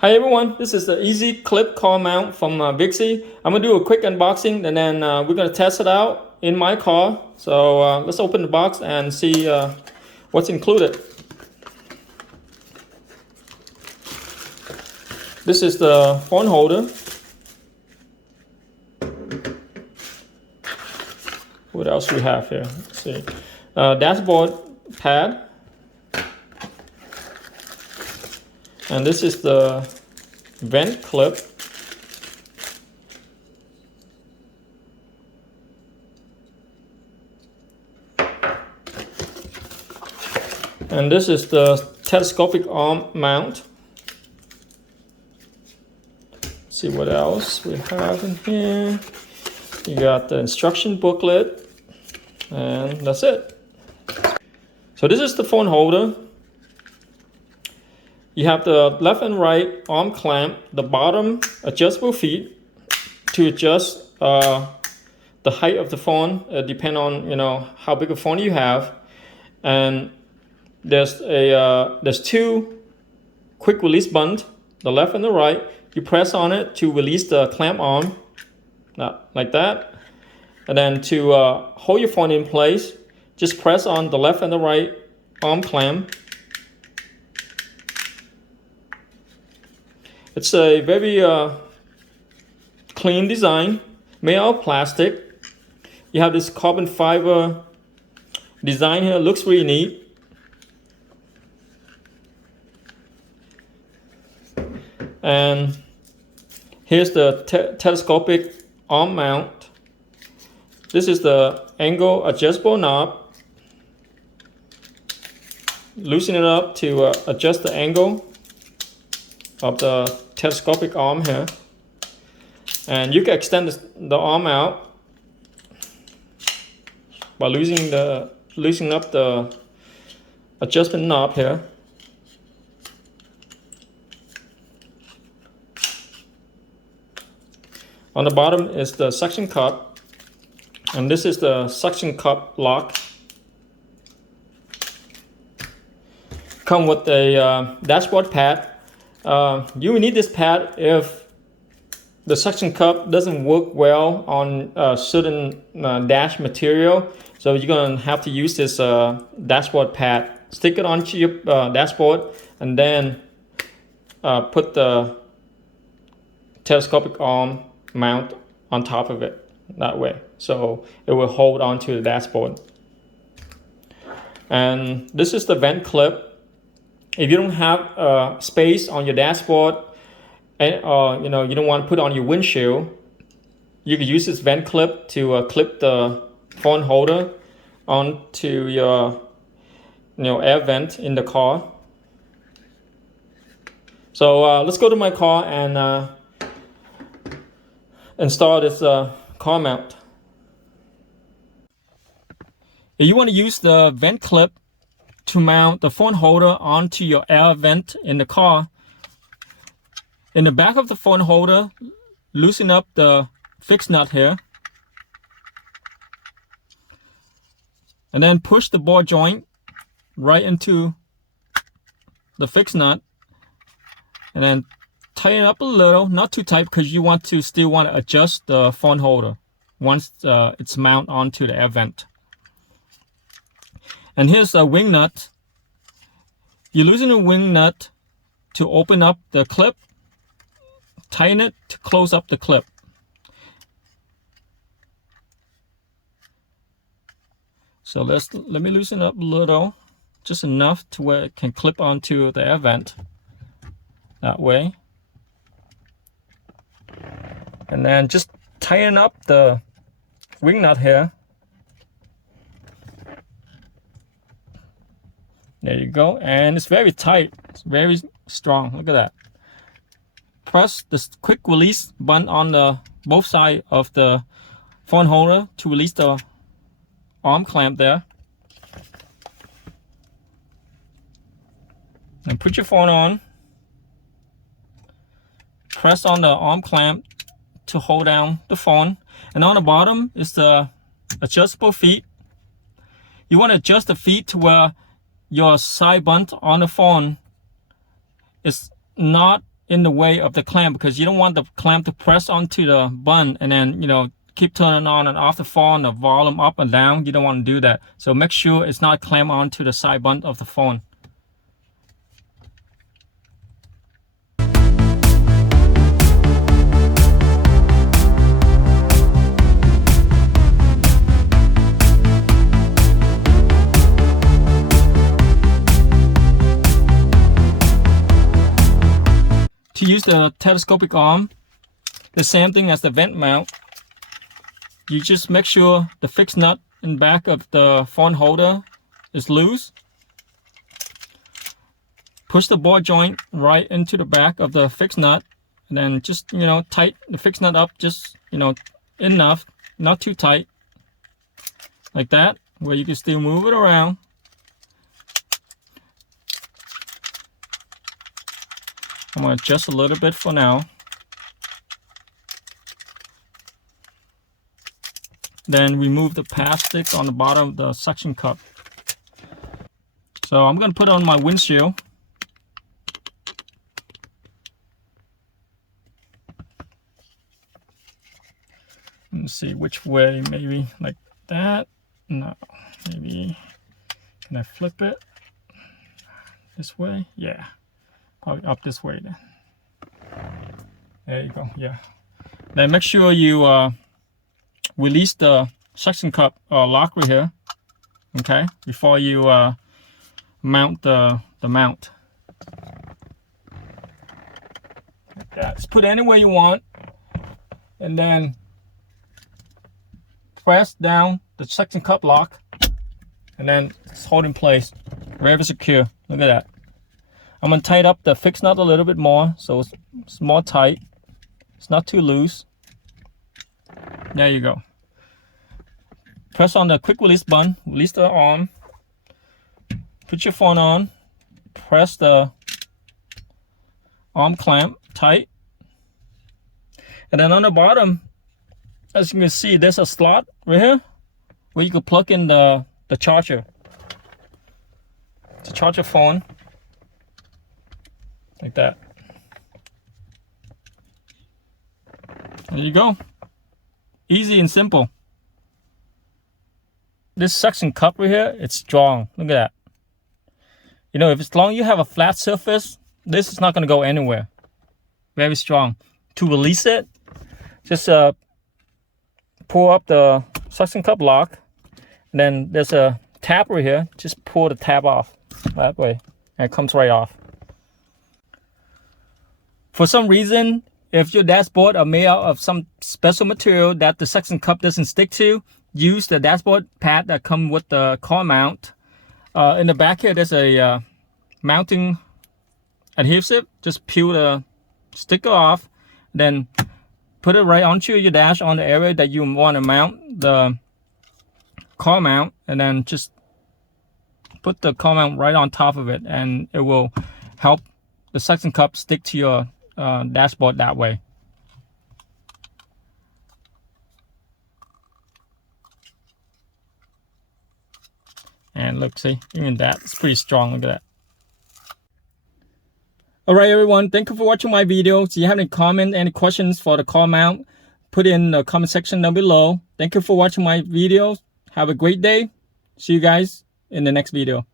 Hi everyone, this is the easy clip car mount from Vicseed. I'm gonna do a quick unboxing and then we're gonna test it out in my car. So let's open the box and see what's included. This is the phone holder. What else we have here? Let's see. Dashboard pad. And this is the vent clip. And this is the telescopic arm mount. Let's see what else we have in here. You got the instruction booklet, and that's it. So this is the phone holder. You have the left and right arm clamp, the bottom adjustable feet to adjust the height of the phone, depend on how big a phone you have. And there's two quick release buttons, the left and the right. You press on it to release the clamp arm, like that. And then to hold your phone in place, just press on the left and the right arm clamp. It's a very clean design, made out of plastic. You have this carbon fiber design here, looks really neat. And here's the telescopic arm mount. This is the angle adjustable knob. Loosen it up to adjust the angle of the telescopic arm here, and you can extend the arm out by loosening up the adjustment knob here. On the bottom is the suction cup, and this is the suction cup lock. Come with a dashboard pad. You will need this pad if the suction cup doesn't work well on certain dash material. So you're going to have to use this dashboard pad. Stick it onto your dashboard and then put the telescopic arm mount on top of it that way. So it will hold onto the dashboard. And this is the vent clip. If you don't have space on your dashboard, and you don't want to put on your windshield, you can use this vent clip to clip the phone holder onto your air vent in the car. So let's go to my car and install this car mount. If you want to use the vent clip to mount the phone holder onto your air vent in the car, in the back of the phone holder, loosen up the fix nut here, and then push the ball joint right into the fix nut, and then tighten up a little, not too tight, because you still want to adjust the phone holder once it's mounted onto the air vent. And here's a wing nut. You loosen the wing nut to open up the clip, tighten it to close up the clip. So let me loosen up a little, just enough to where it can clip onto the air vent that way. And then just tighten up the wing nut here. There you go, and it's very tight, it's very strong. Look at that. Press this quick release button on both sides of the phone holder to release the arm clamp there. And put your phone on. Press on the arm clamp to hold down the phone. And on the bottom is the adjustable feet. You want to adjust the feet to where your side button on the phone is not in the way of the clamp, because you don't want the clamp to press onto the bun and then, you know, keep turning on and off the phone, the volume up and down. You don't want to do that. So make sure it's not clamped onto the side button of the phone. To use the telescopic arm, the same thing as the vent mount. You just make sure the fixed nut in back of the phone holder is loose. Push the ball joint right into the back of the fixed nut, and then just, you know, tight the fixed nut up just, you know, enough, not too tight, like that, where you can still move it around. I'm going to adjust a little bit for now. Then remove the plastic on the bottom of the suction cup. So I'm going to put on my windshield. Let's see which way, maybe like that. No, maybe, can I flip it this way? Yeah, probably up this way then. There you go, yeah. Then make sure you release the suction cup lock right here, okay, before you mount the mount. Like that. Just put it anywhere you want, and then press down the suction cup lock, and then it's hold in place, very secure. Look at that. I'm gonna tighten up the fixed nut a little bit more, so it's more tight. It's not too loose. There you go. Press on the quick release button, release the arm, put your phone on, press the arm clamp tight, and then on the bottom, as you can see, there's a slot right here where you can plug in the charger to charge your phone, like that. There you go. Easy and simple. This suction cup right here, it's strong. Look at that. You know, if as long as you have a flat surface, this is not going to go anywhere. Very strong. To release it, just pull up the suction cup lock, and then there's a tab right here. Just pull the tab off that way, and it comes right off. For some reason, if your dashboard are made out of some special material that the suction cup doesn't stick to, use the dashboard pad that come with the car mount. In the back here, there's a mounting adhesive. Just peel the sticker off, then put it right onto your dash on the area that you want to mount the car mount, and then just put the car mount right on top of it, and it will help the suction cup stick to your dashboard that way. And look, see, even that, it's pretty strong. Look at that. Alright everyone, thank you for watching my video. If you have any comments, any questions for the car mount, put it in the comment section down below. Thank you for watching my videos. Have a great day. See you guys in the next video.